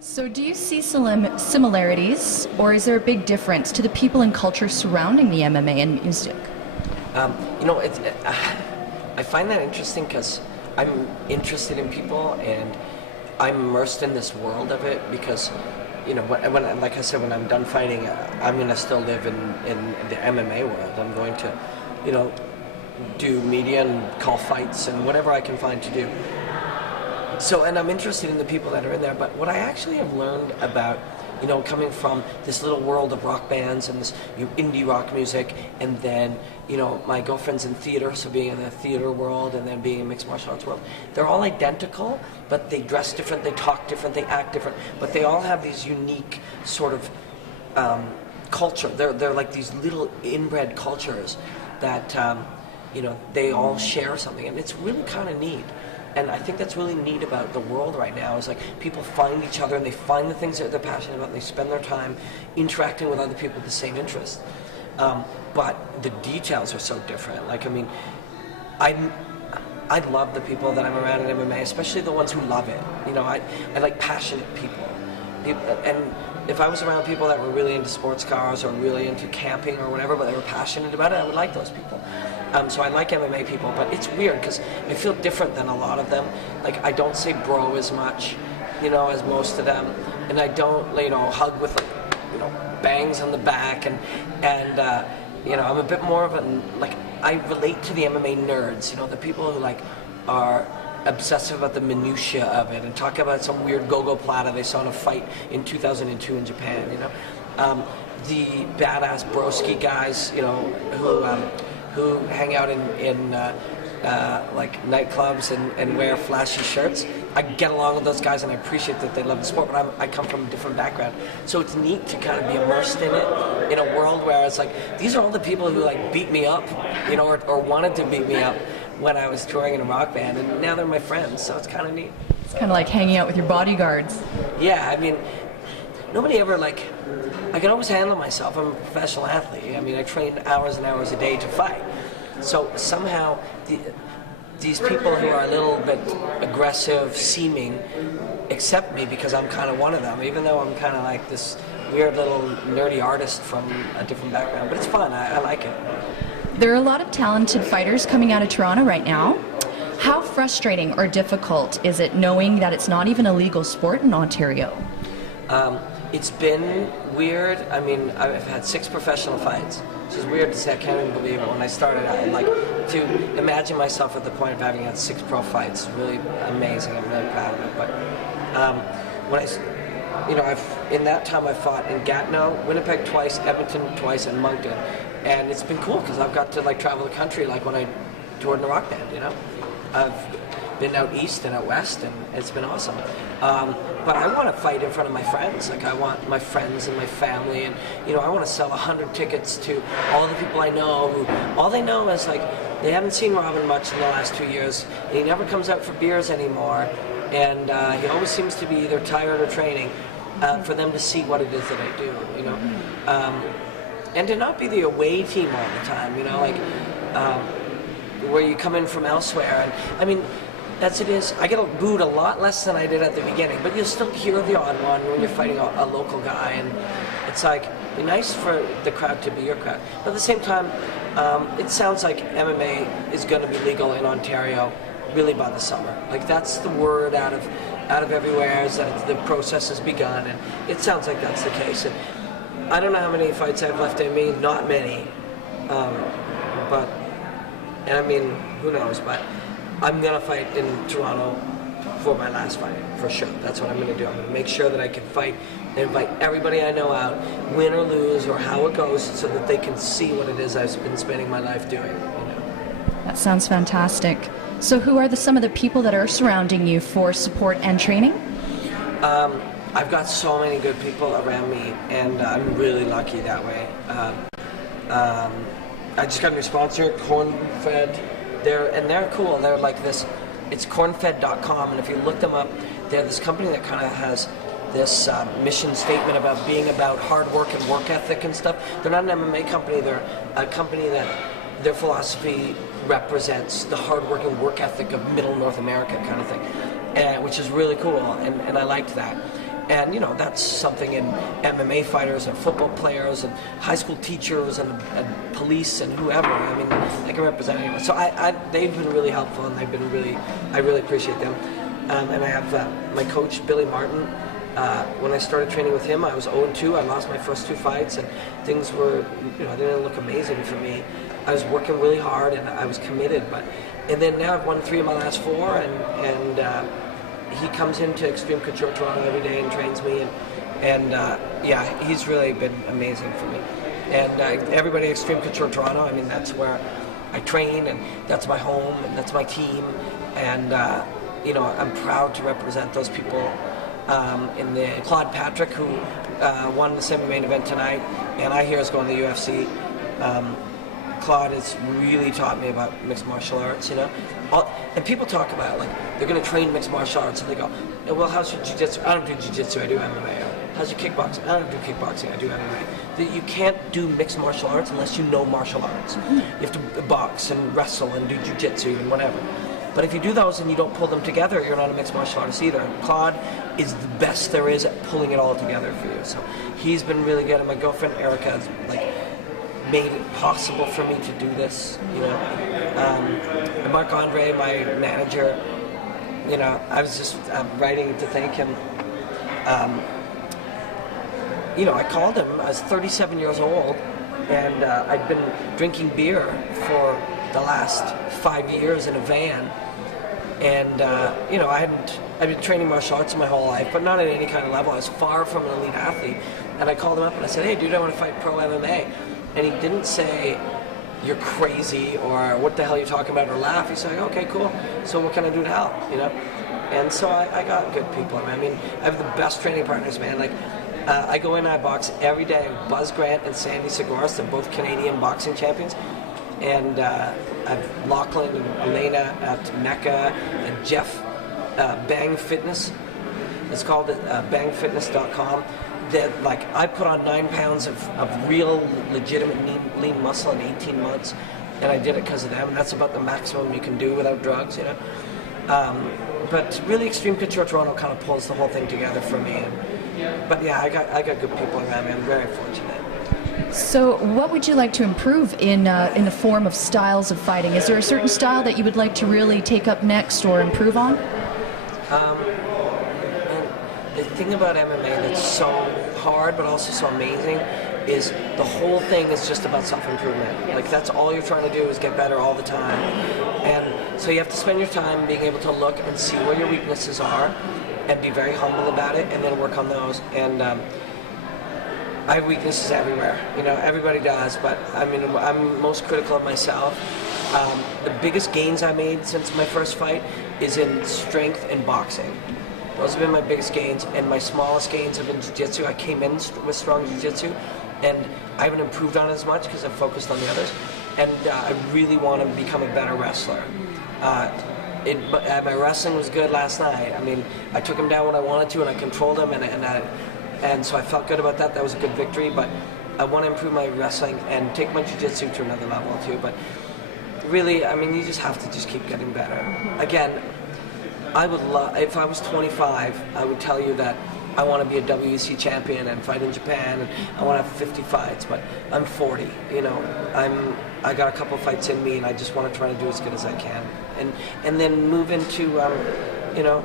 So do you see similarities, or is there a big difference to the people and culture surrounding the MMA and music? You know, I find that interesting because I'm interested in people and I'm immersed in this world of it because, you know, when like I said, when I'm done fighting, I'm going to still live in the MMA world. I'm going to, you know, do media and call fights and whatever I can find to do. So, and I'm interested in the people that are in there, but what I actually have learned about, you know, coming from this little world of rock bands and this indie rock music, and then, you know, my girlfriend's in theater, so being in the theater world and then being in mixed martial arts world, they're all identical, but they dress different, they talk different, they act different, but they all have these unique sort of culture. They're like these little inbred cultures that, you know, they all share something, and it's really kind of neat. And I think that's really neat about the world right now is like people find each other and they find the things that they're passionate about and they spend their time interacting with other people with the same interests. But the details are so different. Like, I mean, I love the people that I'm around in MMA, especially the ones who love it. You know, I like passionate people. And if I was around people that were really into sports cars or really into camping or whatever, but they were passionate about it, I would like those people. So I like MMA people, but it's weird because I feel different than a lot of them. Like, I don't say bro as much, you know, as most of them, and I don't, you know, hug with, like, you know, bangs on the back, and you know, I'm a bit more of a, like, I relate to the MMA nerds, you know, the people who, like, are obsessive about the minutiae of it and talk about some weird go-go plata they saw in a fight in 2002 in Japan, you know. The badass broski guys, you know, who hang out in like nightclubs and wear flashy shirts. I get along with those guys and I appreciate that they love the sport, but I come from a different background. So it's neat to kind of be immersed in it, in a world where it's like, these are all the people who like beat me up, you know, or wanted to beat me up when I was touring in a rock band, and now they're my friends, so it's kind of neat. It's kind of like hanging out with your bodyguards. Yeah, I mean, nobody ever, like, I can always handle myself. I'm a professional athlete. I mean, I train hours and hours a day to fight. So somehow these people who are a little bit aggressive seeming accept me because I'm kind of one of them, even though I'm kind of like this weird little nerdy artist from a different background. But it's fun. I like it. There are a lot of talented fighters coming out of Toronto right now. How frustrating or difficult is it knowing that it's not even a legal sport in Ontario? It's been weird. I mean, I've had 6 professional fights. Which is weird to say. I can't even believe it. When I started out, like, to imagine myself at the point of having had 6 pro fights is really amazing. I'm really proud of it. But when I, you know, in that time I fought in Gatineau, Winnipeg twice, Edmonton twice, and Moncton, and it's been cool because I've got to like travel the country like when I toured in a rock band. You know, I've been out east and out west, and it's been awesome. But I want to fight in front of my friends. Like, I want my friends and my family, and, you know, I want to sell 100 tickets to all the people I know who, all they know is, like, they haven't seen Robin much in the last 2 years, and he never comes out for beers anymore, and he always seems to be either tired or training, for them to see what it is that I do, you know. And to not be the away team all the time, you know, like, where you come in from elsewhere. And I mean, that's it is. I get booed a lot less than I did at the beginning, but you'll still hear the odd one when you're fighting a local guy, and it's like, be nice for the crowd to be your crowd. But at the same time, it sounds like MMA is going to be legal in Ontario really by the summer. Like, that's the word out of everywhere, is that the process has begun, and it sounds like that's the case. And I don't know how many fights I've left in me, not many, but, and I mean, who knows, but I'm going to fight in Toronto for my last fight, for sure. That's what I'm going to do. I'm going to make sure that I can fight and invite everybody I know out, win or lose, or how it goes, so that they can see what it is I've been spending my life doing. You know? That sounds fantastic. So who are some of the people that are surrounding you for support and training? I've got so many good people around me, and I'm really lucky that way. I just got a new sponsor, corn-fed they're cool. They're like this. It's cornfed.com, and if you look them up, they're this company that kind of has this mission statement about being about hard work and work ethic and stuff. They're not an MMA company. They're a company that their philosophy represents the hard-working work ethic of middle North America kind of thing, which is really cool, and I liked that. And you know, that's something in MMA fighters and football players and high school teachers and police and whoever. I mean, they can represent anyone. So they've been really helpful, and they've been really, I really appreciate them. And I have my coach, Billy Martin. When I started training with him, I was 0-2. I lost my first 2 fights, and things were, you know, they didn't look amazing for me. I was working really hard, and I was committed. And then now I've won 3 of my last 4, and he comes into Extreme Couture Toronto every day and trains me, and yeah, he's really been amazing for me. And everybody at Extreme Couture Toronto, I mean, that's where I train, and that's my home, and that's my team, and you know, I'm proud to represent those people. In the Claude Patrick, who won the semi-main event tonight, and I hear is going to the UFC. Claude has really taught me about mixed martial arts, you know. And people talk about, like, they're going to train mixed martial arts, and they go, well, how's your jiu-jitsu? I don't do jiu-jitsu, I do MMA. How's your kickboxing? I don't do kickboxing, I do MMA. You can't do mixed martial arts unless you know martial arts. You have to box and wrestle and do jiu-jitsu and whatever. But if you do those and you don't pull them together, you're not a mixed martial artist either. And Claude is the best there is at pulling it all together for you. So he's been really good, and my girlfriend Erica has, like, made it possible for me to do this, you know. And Marc Andre, my manager, you know, I was just writing to thank him. You know, I called him. I was 37 years old, and I'd been drinking beer for the last 5 years in a van. And you know, I'd been training martial arts my whole life, but not at any kind of level. I was far from an elite athlete. And I called him up and I said, hey dude, I want to fight pro MMA. And he didn't say, you're crazy, or what the hell are you talking about, or laugh. He said, okay, cool, so what can I do to help, you know? And so I got good people. I mean, I have the best training partners, man. Like, I go in and I box every day with Buzz Grant and Sandy Seguros. They're both Canadian boxing champions. And I have Lachlan and Elena at Mecca, and Jeff Bang Fitness. It's called bangfitness.com. That, like, I put on 9 pounds of real, legitimate lean muscle in 18 months, and I did it because of them. And that's about the maximum you can do without drugs, you know. But really, Extreme Couture Toronto kind of pulls the whole thing together for me. But yeah, I got good people around me. I'm very fortunate. So what would you like to improve in the form of styles of fighting? Is there a certain style that you would like to really take up next or improve on? The thing about MMA that's so hard but also so amazing is the whole thing is just about self-improvement. Like, that's all you're trying to do is get better all the time. And so you have to spend your time being able to look and see where your weaknesses are and be very humble about it, and then work on those. And I have weaknesses everywhere, you know, everybody does, but I mean, I'm most critical of myself. The biggest gains I made since my first fight is in strength and boxing. Those have been my biggest gains, and my smallest gains have been jiu-jitsu. I came in with strong jiu-jitsu, and I haven't improved on it as much because I've focused on the others. And I really want to become a better wrestler. My wrestling was good last night. I mean, I took him down when I wanted to, and I controlled him, and so I felt good about that. That was a good victory, but I want to improve my wrestling and take my jiu-jitsu to another level too. But really, I mean, you just have to just keep getting better. Again, I would love, if I was 25, I would tell you that I want to be a WEC champion and fight in Japan, and I want to have 50 fights, but I'm 40, you know, I got a couple fights in me, and I just want to try to do as good as I can. And then move into, you know,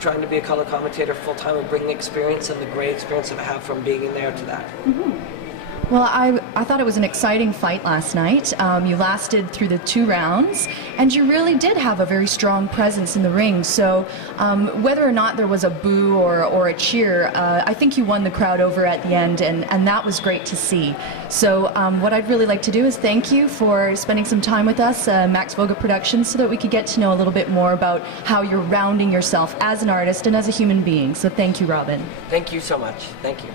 trying to be a color commentator full-time and bring the experience and the great experience that I have from being in there to that. Mm-hmm. Well, I thought it was an exciting fight last night. You lasted through the 2 rounds, and you really did have a very strong presence in the ring. So whether or not there was a boo or a cheer, I think you won the crowd over at the end, and that was great to see. So what I'd really like to do is thank you for spending some time with us, Max Voga Productions, so that we could get to know a little bit more about how you're rounding yourself as an artist and as a human being. So thank you, Robin. Thank you so much. Thank you.